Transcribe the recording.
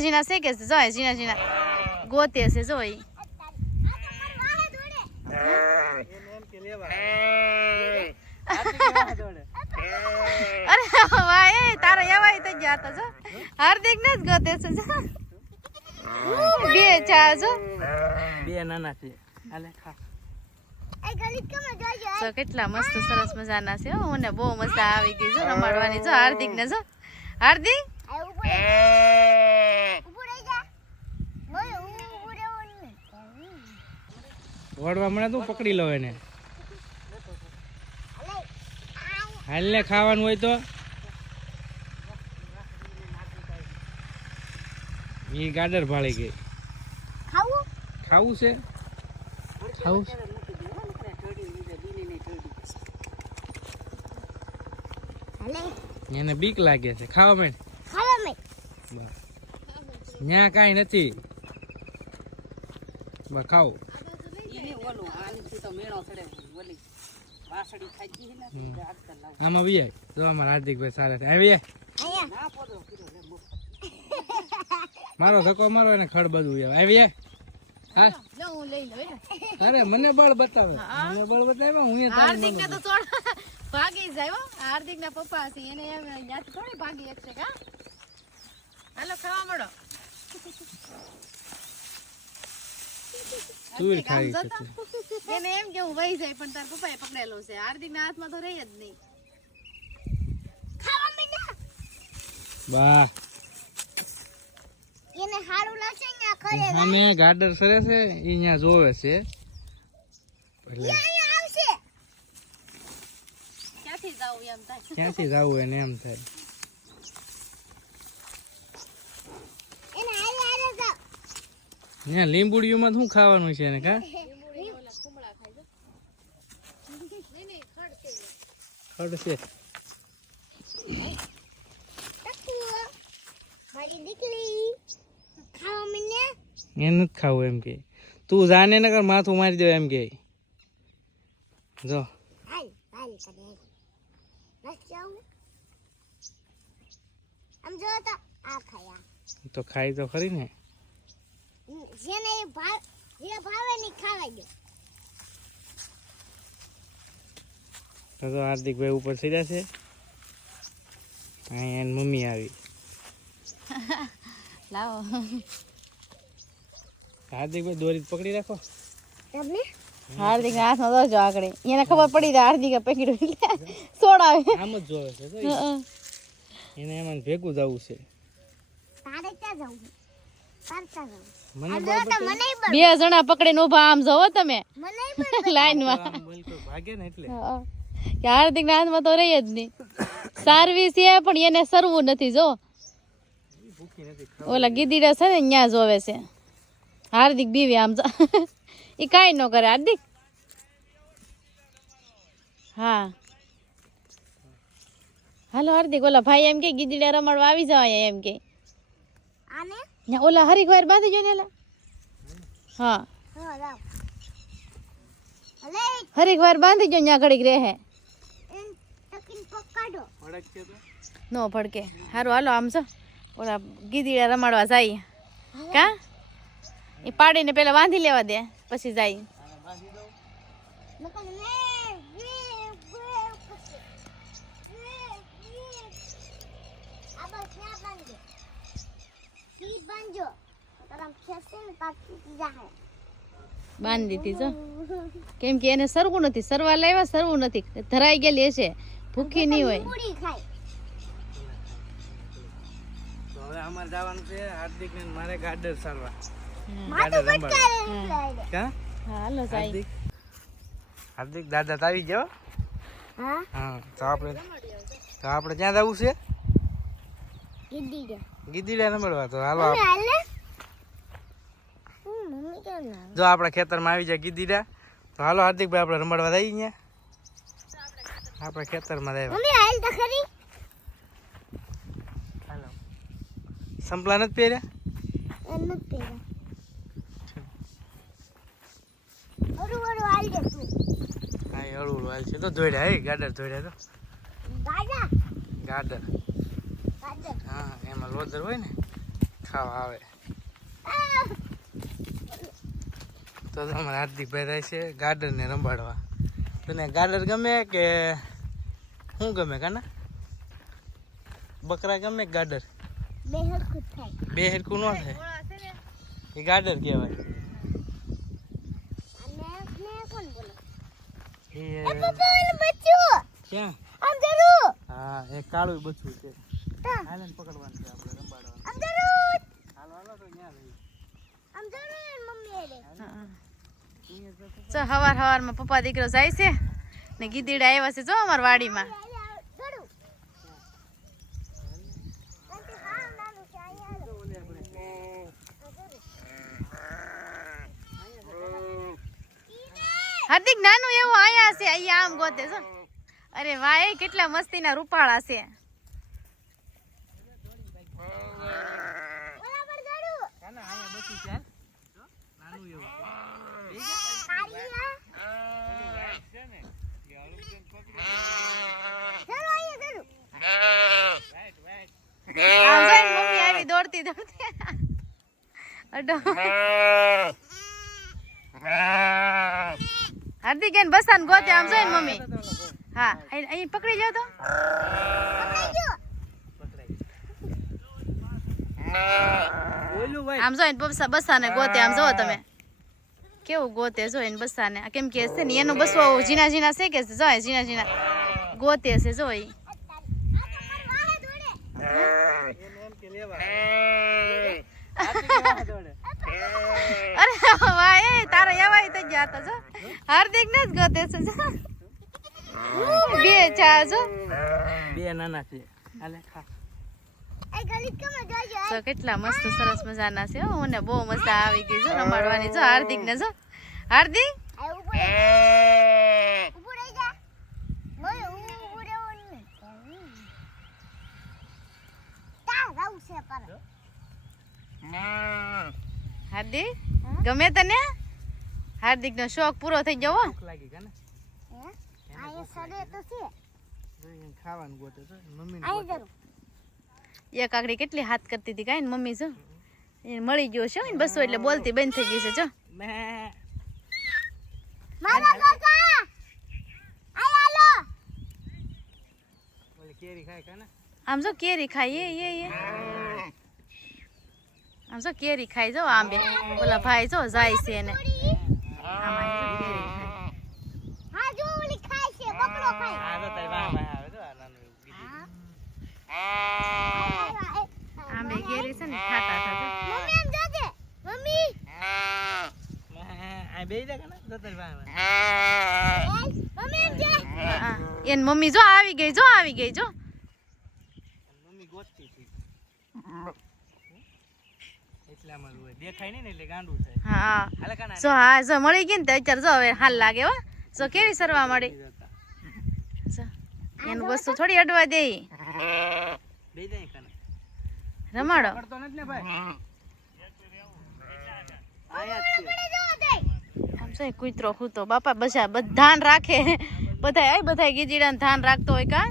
ઝીણા શેકે છે? જો એ ઝીણા ઝીણા ગોતે છે જો અરે વાહ એ તારા એવાય તો ગયા હતા જો. હાર્દિક ને જ ગોતે છે જો. બે ચા જો. બે નાના છે. હાલે ખા. તો કેટલા મસ્ત સરસ મજાના છે હો. મને બહુ મજા આવી ગઈ જો રમાડવાની. જો હાર્દિક? ને જો હાર્દિક વળવા મળે તું પકડી લો એને. હાલ ખાવાનું હોય તો. એ ગાડર ભાળી ગઈ. ખાવું? છે? ખાવું છે? એને બીક લાગે છે. ખાવા મેં ત્યાં કાંઈ નથી. બસ ખાવ. આમાં બી જાય તો અમારા હાર્દિકભાઈ સારા છે. આવી જાય મારો ધક્કો મારો એને ખડ બધું આવે જાય હા. લો હું લઈ લઉં હે. અરે મને બળ બતાવે. મને બળ બતાવે હું હાર્દિક ને તો ચોડ ભાગી જાય હો. હાર્દિક ના પપ્પા છે એને એમ યાદ થોડી ભાગી એક છે હાલો ખાવા મળો. તું ખાઈ છે એને એમ કે હું વહી જાય પણ તાર પપ્પાએ પકડેલો છે. હાર્દિક ના હાથમાં તો રહી જ નહીં. વાહ એને હારું લાગશે ને ખરે અમે ગાડર સરે છે ઈ અહીંયા જોવે છે. એટલે આવશે. ક્યાંથી જાવું એમ થાય? ક્યાંથી જવું એને એમ થાય એને હારે હારે જાવ ત્યાં લીંબુડીઓમાં શું ખાવાનું છે એને કા? ખડ છે ખાવા નથી એમ કે. તું જાને ન કર માથું મારી દે એમ કે. જો. તો ખાઈ તો ખરી ને. જેને એ ભાવ જે ભાવે ને ખાવા દે. તો તો હાર્દિકભાઈ ઉપર સીધા છે અહીં એની મમ્મી આવી. લાવો. હાર્દિકભાઈ દોરી પકડી રાખો. તમને? હાર્દિક હાથમાં દોજો આગળ. એને ખબર પડી જાય હાર્દિક પકડ્યું સોડાવે. આમ જ જોવે છે એને એમાં ભેગું જવું છે. તારે ક્યાં જવું? બ- બે જણા પકડીને ઊભા આમ જવો તમે. લાઈનમાં. આમ બિલકુલ ભાગે ને એટલે. કે હાર્દિક ના હાથમાં તો રહી જ નહીં સારવી છે પણ એને સરવું નથી જો. ઓલા ગીદીડા છે ને અહીંયા જોવે છે. હાર્દિક બીવી આમ જો. એ કાંઈ ન કરે હાર્દિક. હા. હાલો હાર્દિક ઓલા ભાઈ એમ કે ગીદીડા રમાડવા આવી જવાય એમ કે. આને? ન્યા ઓલા હરીખવાર બાંધી જો ને હા હો લાવ બાંધી જો ત્યાં ઘડીક રહે નો ભડકે હારું હાલો આમ છો ઓલા ગીદીડા રમાડવા જાય કા એ પાડીને પેલા બાંધી લેવા દે પછી જાય નકર બાંધજો તરમ ખેસે ને જાહે બાંધી દીધી જો. કેમ કે એને સરવું નથી. સરવા લાવ્યા સરવું નથી. ધરાઈ ગયેલી હશે. ભૂખી નહીં હોય. પૂરી તો હવે અમારે જવાનું છે હાર્દિક ને મારે ગાર્ડન સારવા. હાલો હાર્દિક? હાર્દિક દાદા તો આવી જાઓ હા. હા તો આપણે તો આપણે ક્યાં જવું છે? ગીદીડા રમડવા તો હાલો ના જો આપણા ખેતરમાં આવી જાય ગીદીડા તો હાલો હાર્દિકભાઈ આપણે રમડવા જઈએ અહીંયા. આપણા ખેતરમાં મમ્મી હાલ તો ખરી. હાલો. સંપલા નથી પહેર્યા? હા હળવું હાલ છે. તો દોડ્યા હે ગાડર દોડ્યા તો. ગાડર. લોદર હોય ને ખાવા આવે. તો તમારે હાર્દિકભાઈ રહે છે ગાર્ડનને રંબાડવા તને ગાર્ડન ગમે કે શું ગમે કાના? બકરા ગમે ગાર્ડર બે હેરકું ન થાય. એ ગાર્ડર કહેવાય. એ ક્યાં? હા એ કાળું બચ્ચું છે. તા. પકડવાનું છે આપણે રંબાડવાનું. આમ હાલો હાલો તો ત્યાં લઈ આમ મમ્મી એરે જો હવાર હવારમાં પપ્પા દીકરો જાય છે ને ગીદીડા આવ્યા છે જો અમાર વાડીમાં. હાર્દિક નાનું એવું આયા છે અહીંયા આમ ગોતે છો અરે વાહ એ કેટલા મસ્તીના રૂપાળા છે ઓલા પર જરૂર કાના અહીંયા બચી ચાલ જો, નાનું એવું કાલિયા જરૂર અહીંયા જરૂર આમ જાય ને મમ્મી આવી દોડતી દોડતી. અડો. હાર્દિક એને બસાને ગોતે આમ જોઈ મમ્મી. હા અહીં પકડી જાવ તો. આમ જો એને બસા બસાને ગોતે આમ જોવો તમે. કેવું ગોતે જો એને બસાને. કેમ કે છે ને, એનું બસવો ઝીણા ઝીણા છે કે જો એ ઝીણા ઝીણા. ગોતે છે જો દોડે. અરે વાહ, એ તારા એવાય તો ગયા હતા જો. હાર્દિક ને જ ગોતે છે જો. બે ચા જો. બે નાના છે. હાલે, ખા. એ તો કેટલા મસ્ત સરસ મજાના છે મને બહુ મજા આવી ગઈ છે રમાડવાની. જો હાર્દિક ને જો. હાર્દિક? હાર્દિક? ગમે તને? હાર્દિક નો શોખ પૂરો થઈ ગયો ખાવાનું ગોતે છે. મમ્મી આ જરૂર. એક આકડી કેટલી હાથ કરતી હતી કાંઈ ને મમ્મી જો? એને મળી ગયો છે ને બસો એટલે બોલતી બંધ થઈ ગઈ છે જો. મે મારા કાકા! આય હાલો! ઓલી કેરી ખાય કાને આમ જો કેરી ખાય એ એ. એ આમ જો કેરી ખાઈ જો આંબે. ઓલા ભાઈ જો જાય છે એને. હા. છે ને ખાતા હતા મમ્મી એમ જાજે. મમ્મી. આ બેઈ દે કને દતર એલ, મમ્મી એમ જા. એન મમ્મી જો આવી ગઈ જો આવી ગઈ જો. મમ્મી ગોતતી હતી. એટલે અમારું દેખાય નહીં ને એટલે ગાંડું થાય. હા. જો હા જો મળી ગઈ ને તો અત્યારે જો હવે હાલ લાગે હો. જો કેવી સરવા મળી? એનું વસ્તુ થોડી અડવા દે બે દે કાને? રમાડો. આમ છે કૂતરો ખૂતો બાપા બધા બધાન રાખે. બધા બધાય બધા ગીજીડા ધાન રાખતો હોય કા